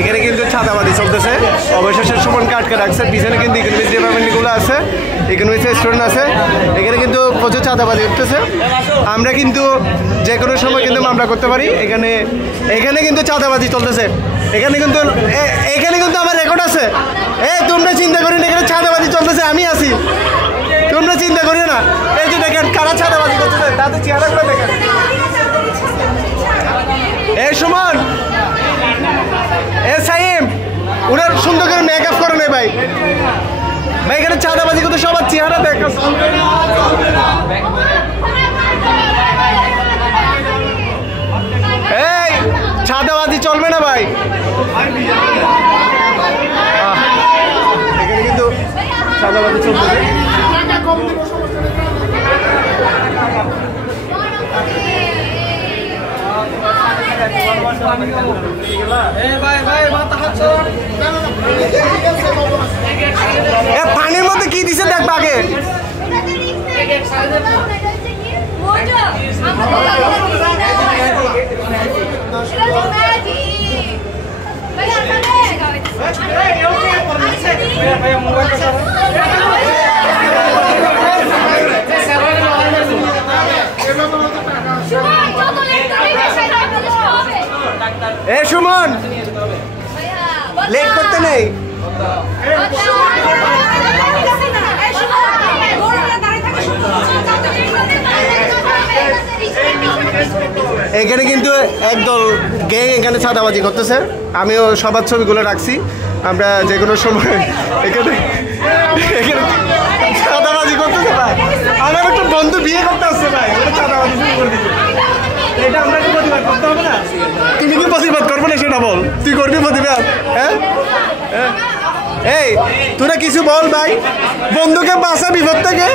এখানে কিন্তু ছাতাবাজি চলতেছে, অবশেষে সুমন কাটকে রাখছে। পিছনে কিন্তু ইকোনমিক্স ডিপার্টমেন্টগুলো আছে, ইকোনমিক্স স্টুডেন্ট আছে। এখানে কিন্তু প্রচুর ছাতাবাজি উঠতেছে। আমরা কিন্তু যে কোনো সময় কিন্তু মামলা করতে পারি। এখানে কিন্তু ছাতাবাজি চলতেছে। এখানে কিন্তু আমার রেকর্ড আছে। তোমরা চিন্তা করি না, এখানে ছাতাবাজি চলতেছে, আমি আছি, তোমরা চিন্তা করি না। এই যে দেখেন কারা ছাতাবাজি করতেছে, তাদের চেহারাগুলো দেখেন। সুমন, সাইম, ওনার সুন্দর করে মেকআপ করে নেই ভাই। এখানে ছাতাবাজি করতে সবার চেহারা দেখা। এই ছাতাবাজি চলবে না ভাই। এখানে কিন্তু ছাতাবাজি চলতেছে। পানির মধ্যে কি দিছে দেখ আগে। সুমন, লেট করতে নেই। এখানে কিন্তু একদল গ্যাং এখানে ছাতাবাজি করতেছে। আমিও সবার ছবিগুলো রাখছি। আমরা যে কোনো সময় এখানে ছাতাবাজি করতেছে ভাই। আমার একটা বন্ধু বিয়ে করতে আসছে ভাই, ছাতাবাজি শুরু করে দিচ্ছে। এটা আমরা কি প্রতিবাদ করতে হবে না? তুমি কি প্রতিবাদ করবে না সেটা বল। তুই করবি প্রতিবাদ? এই তোরা কিছু বল ভাই, বন্ধুকে বাঁচা বিপদ থেকে।